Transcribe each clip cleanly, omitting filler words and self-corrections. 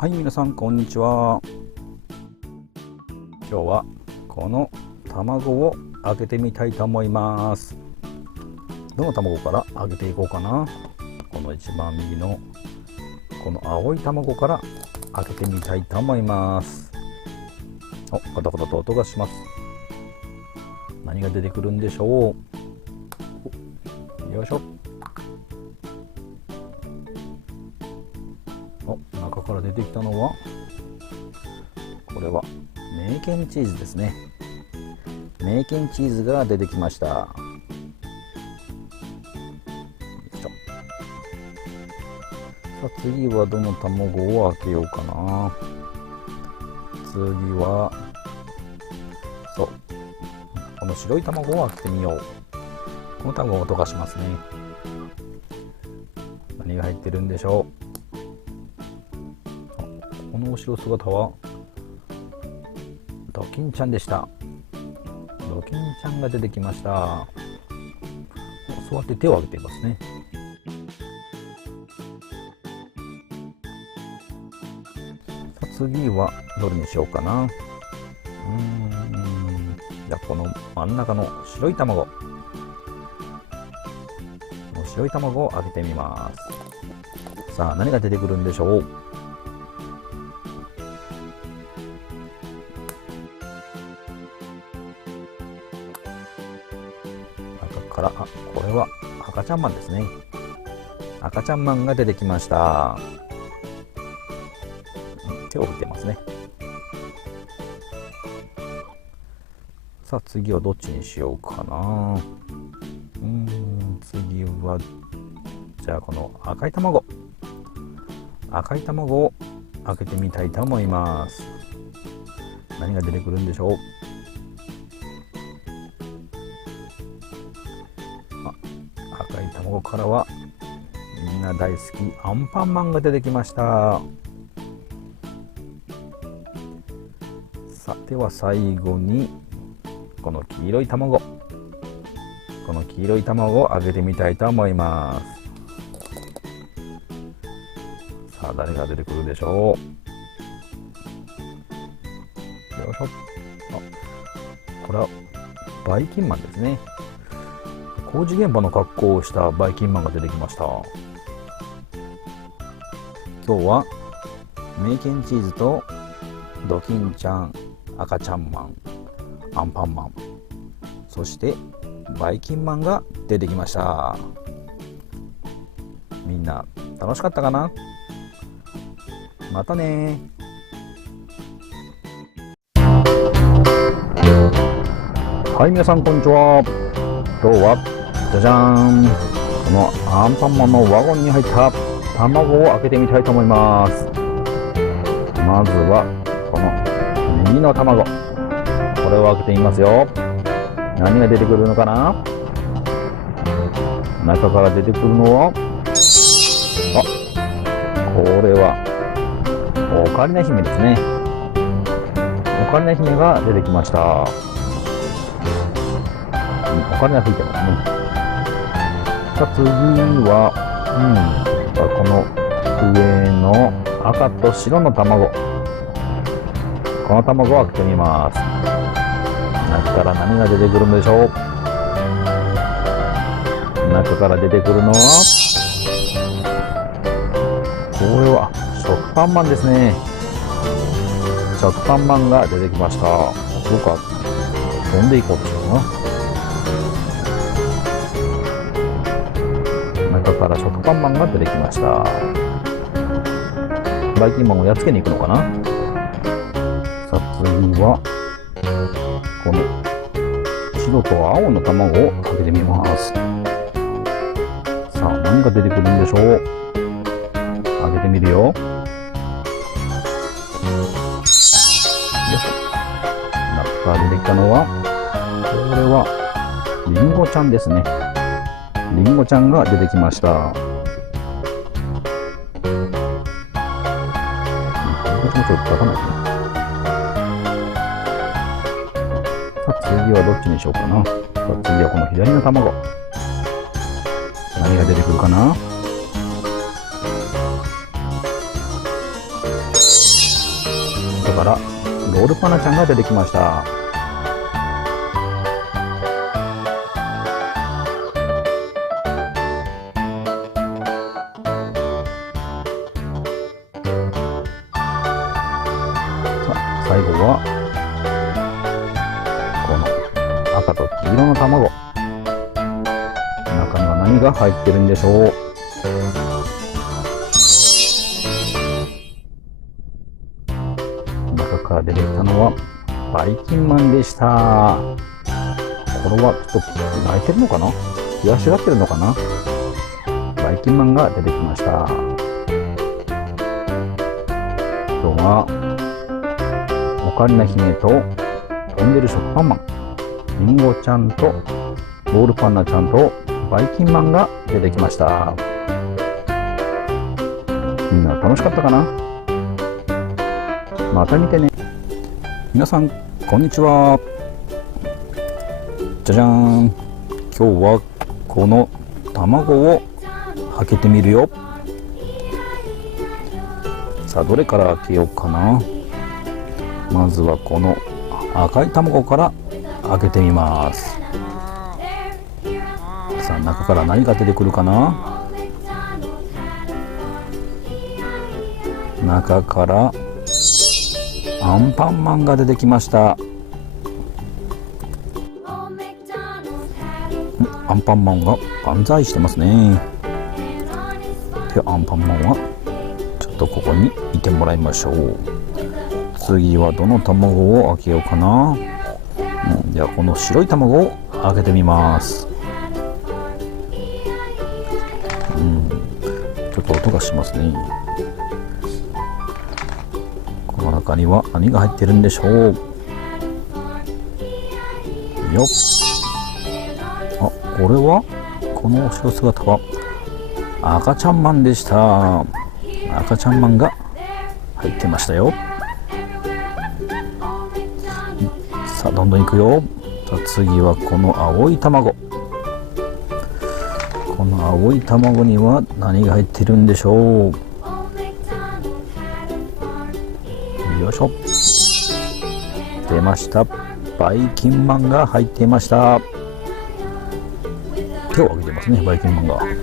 はい、皆さんこんにちは。今日はこの卵を開けてみたいと思います。どの卵から開けていこうかな。この一番右のこの青い卵から開けてみたいと思います。カタカタと音がします。何が出てくるんでしょう。よいしょ。中から出てきたのはこれはメーケンチーズですね。メーケンチーズが出てきました。よいしょ。さあ次はどの卵を開けようかな。次はそう、この白い卵を開けてみよう。この卵を溶かしますね。何が入ってるんでしょう。この後ろ姿はドキンちゃんでした。ドキンちゃんが出てきました。そうやって手を挙げていますね。さあ次はどれにしようかな。じゃあこの真ん中の白い卵、この白い卵を開けてみます。さあ何が出てくるんでしょう。からこれは赤ちゃんマンですね。赤ちゃんマンが出てきました。手を振ってますね。さあ次はどっちにしようかな。次はじゃあこの赤い卵を開けてみたいと思います。何が出てくるんでしょう。赤い卵からはみんな大好きアンパンマンが出てきました。さては最後にこの黄色い卵を開けてみたいと思います。さあ誰が出てくるでしょう。よいしょ。これはバイキンマンですね。工事現場の格好をしたバイキンマンが出てきました。今日はメーケンチーズとドキンちゃん、赤ちゃんマン、アンパンマン、そしてバイキンマンが出てきました。みんな楽しかったかな。またね。はい、皆さんこんにちは。今日はじゃじゃーん、このアンパンマンのワゴンに入った卵を開けてみたいと思います。まずはこの右の卵、これを開けてみますよ。何が出てくるのかな。中から出てくるのはこれはオカリナ姫ですね。オカリナ姫が出てきました。オカリナ吹いてますね。さあ次は、この上の赤と白の卵、この卵を開けてみます。中から何が出てくるんでしょう。中から出てくるのはこれは食パンマンですね。食パンマンが出てきました。どうか飛んでいこうとしような。中から食パンマンが出てきました。バイキンマンをやっつけに行くのかな。さあ次はこの白と青の卵をかけてみます。さあ何が出てくるんでしょう。開けてみるよ。よいしょ。中から出てきたのはこれはリンゴちゃんですね。リンゴちゃんが出てきました。リンゴちゃんちょっと出さないですね。さあ次はどっちにしようかな。さあ次はこの左の卵、何が出てくるかな。中からロールパナちゃんが出てきました。最後はこの赤と黄色の卵、中には何が入ってるんでしょう。中から出てきたのはバイキンマンでした。これはちょっと泣いてるのかな、悔しがってるのかな。バイキンマンが出てきました。今日はオカリナ姫と飛んでる食パンマン、リンゴちゃんとロールパンナちゃんとバイキンマンが出てきました。みんな楽しかったかな。また見てね。皆さんこんにちは。じゃじゃーん。今日はこの卵を開けてみるよ。さあどれから開けようかな。まずはこの赤い卵から開けてみます。さあ中から何が出てくるかな。中からアンパンマンが出てきました。アンパンマンが万歳してますね。でアンパンマンはちょっとここにいてもらいましょう。次はどの卵を開けようかな。ではこの白い卵を開けてみます。ちょっと音がしますね。この中には何が入ってるんでしょう。よっ。あ、これはこの後ろ姿は赤ちゃんマンでした。赤ちゃんマンが入ってましたよ。さあどんどんいくよ。さあ次はこの青い卵。この青い卵には何が入ってるんでしょう。よいしょ。出ました。バイキンマンが入っていました。手を挙げてますね、バイキンマンが。バイ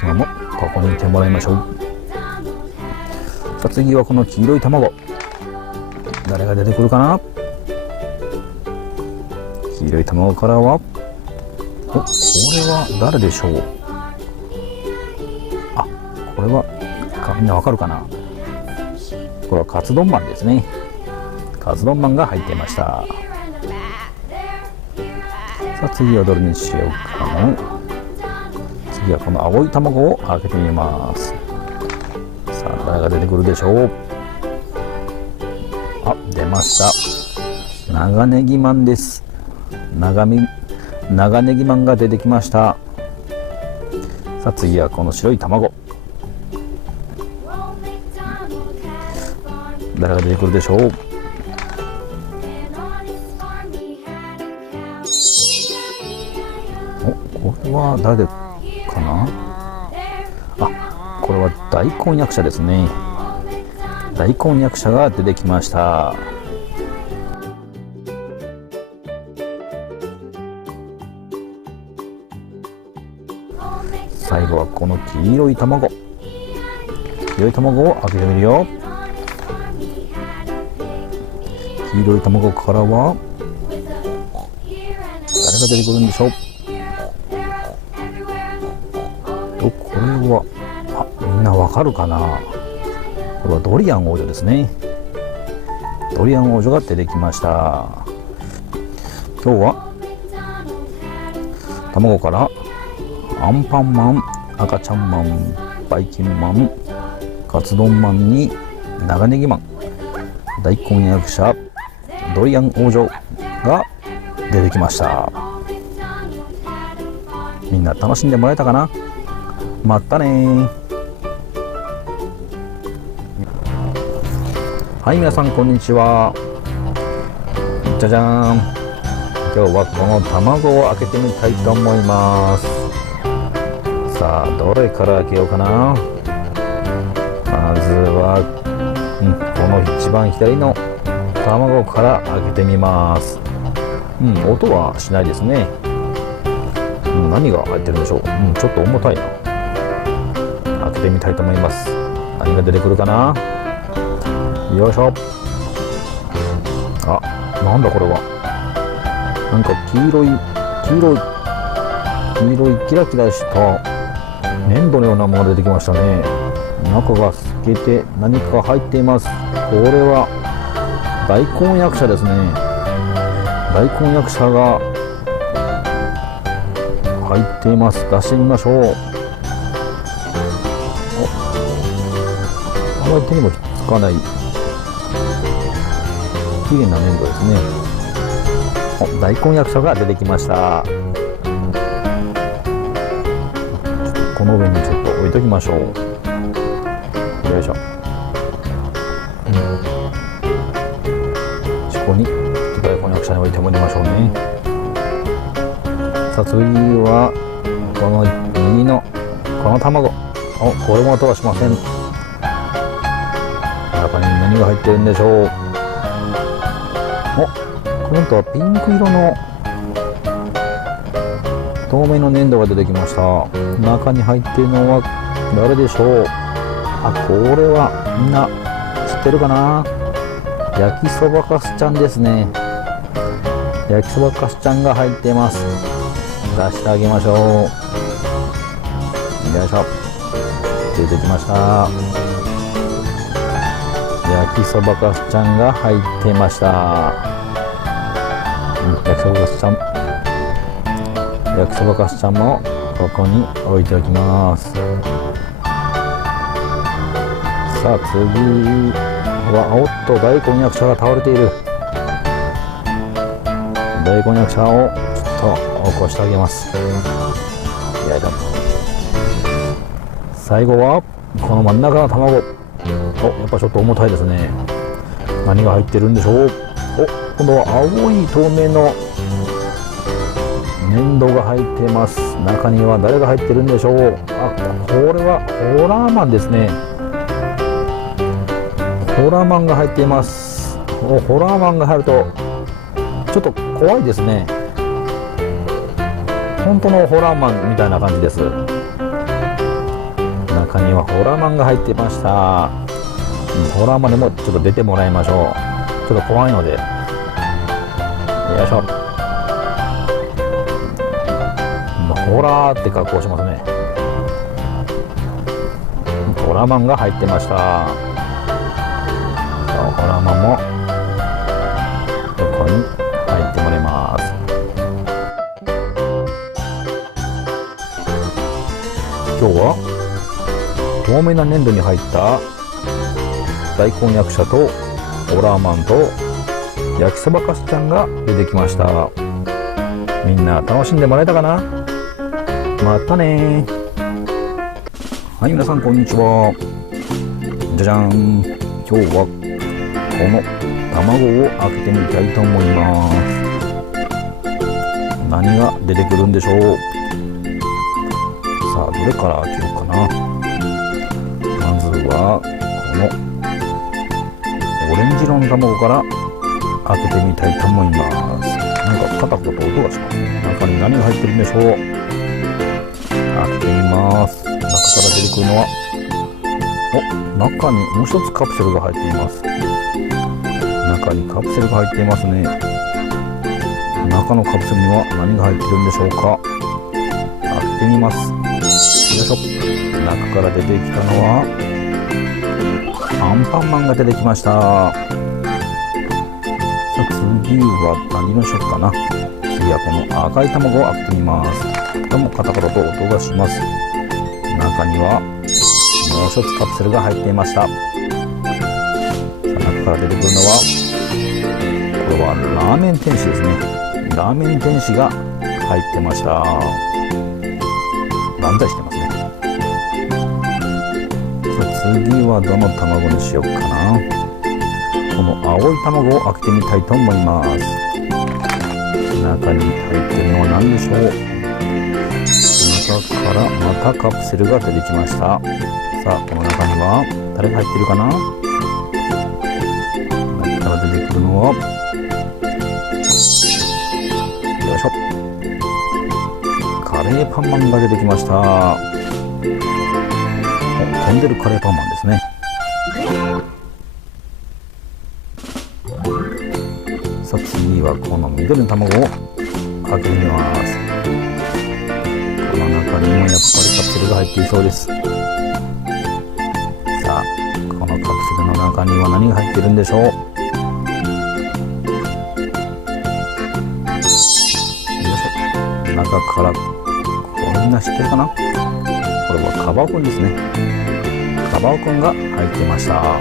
キンマンもここにいてもらいましょう。さあ次はこの黄色い卵、誰が出てくるかな。黄色い卵からはこれは誰でしょう。あ、これはみんなわかるかな。これはカツ丼マンですね。カツ丼マンが入っていました。さあ次はどれにしようかな。次はこの青い卵を開けてみます。さあ誰が出てくるでしょう。あ、出ました。長ネギマンです。長ネギマンが出てきました。さあ次はこの白い卵、誰が出てくるでしょう。お、これは誰かな。あ、これは大根役者ですね。大根役者が出てきました。最後はこの黄色い卵。黄色い卵を開けてみるよ。黄色い卵からは誰が出てくるんでしょう。これはみんなわかるかな。これはドリアン王女ですね。ドリアン王女が出てきました。今日は卵からアンパンマン、赤ちゃんマン、バイキンマン、カツ丼マンに長ネギマン、大根役者ドリアン王女が出てきました。みんな楽しんでもらえたかな。またね。はい、皆さんこんにちは。じゃじゃーん。今日はこの卵を開けてみたいと思います。さあどれから開けようかな。まずはの一番左の卵から開けてみます。音はしないですね。何が入ってるんでしょう。ちょっと重たいな。開けてみたいと思います。何が出てくるかな。よいしょ。あ、なんだこれは。なんか黄色いキラキラした粘土のようなものが出てきましたね。中が透けて何か入っています。これは大根役者ですね。大根役者が入っています。出してみましょう。あまり手にもひっつかない綺麗な粘土ですね。大根役者が出てきました。この上にちょっと置いときましょう。よいしょ。ここに大根役者に置いてもらいましょうね。さあ次はこの右のこの卵。これも音がしません。中に何が入ってるんでしょう。今度はピンク色の透明の粘土が出てきました。中に入っているのは誰でしょう。これはみんな知ってるかな。焼きそばかすちゃんですね。焼きそばかすちゃんが入っています。出してあげましょう。よいしょ。出てきました。焼きそばかすちゃんが入っていました。焼きそばかすちゃん、焼きそばかすちゃんもここに置いておきます。さあ次は大根役者が倒れている。大根役者をちょっと起こしてあげます。よいしょ。最後はこの真ん中の卵。やっぱちょっと重たいですね。何が入ってるんでしょう。今度は青い透明の粘土が入っています。中には誰が入ってるんでしょう。これはホラーマンですね。ホラーマンが入っています。ホラーマンが入るとちょっと怖いですね。本当のホラーマンみたいな感じです。中にはホラーマンが入っていました。ホラーマンにもちょっと出てもらいましょう。ちょっと怖いので。よいしょ。ホラーって格好しますね。ホラーマンが入ってました。ホラーマンもここに入ってもらいます。今日は透明な粘土に入った大根役者とホラーマンと焼きそばかすちゃんが出てきました。みんな楽しんでもらえたかな。またね。はい、皆さんこんにちは。じゃじゃん。今日はこの卵を開けてみたいと思います。何が出てくるんでしょう。さあどれから開けようかな。まずはこのオレンジ色の卵から開けてみたいと思います。なんかカタコと音がします。中に何が入ってるんでしょう。開けてみます。中から出てくるのは中にもう一つカプセルが入っています。中にカプセルが入っていますね。中のカプセルには何が入っているんでしょうか。開けてみます。よいしょ。中から出てきたのはアンパンマンが出てきました。次は何の色かな。次はこの赤い卵を開けてみます。でもカタカタと音がします。中にはもう一つカプセルが入っていました。中から出てくるのはこれはラーメン天使ですね。ラーメン天使が入ってました。万歳してますね。次はどの卵にしようかな。この青い卵を開けてみたいと思います。中に入っているのは何でしょう。中からまたカプセルが出てきました。さあこの中には誰が入っているかな。から出てくるのは、よいしょ、カレーパンマンが出てきました。飛んでるカレーパンマンですね。さあ次はこの緑の卵を開けてみます。この中にもやっぱりカプセルが入っていそうです。さあこのカプセルの中には何が入っているんでしょう。よいしょ、中からこんな知ってるかな。これはカバオくんですね。カバオくんが入ってました。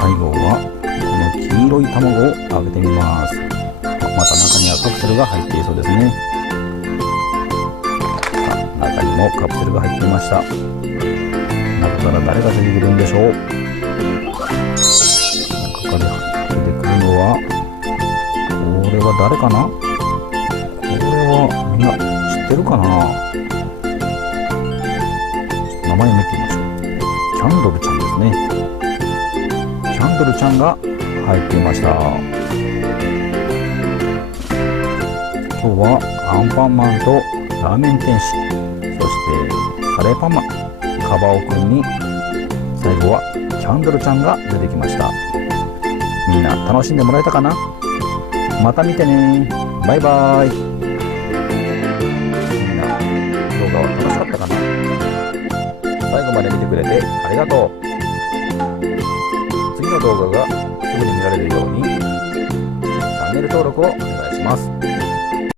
最後はこの黄色い卵を開けてみます。また中にはカプセルが入っていそうですね。中にもカプセルが入っていました。中から誰が出てくるんでしょう。中から出てくるのは、これは誰かな。これはみんな知ってるかな。名前見てみましょう。キャンドルちゃんですね。キャンドルちゃんが入っていました。今日はアンパンマンとラーメン天使、そしてカレーパンマン、カバオくんに、最後はキャンドルちゃんが出てきました。みんな楽しんでもらえたかな。また見てね。バイバイ。みんな動画は楽しかったかな。最後まで見てくれてありがとう。次の動画がすぐに見られるようにチャンネル登録をお願いします。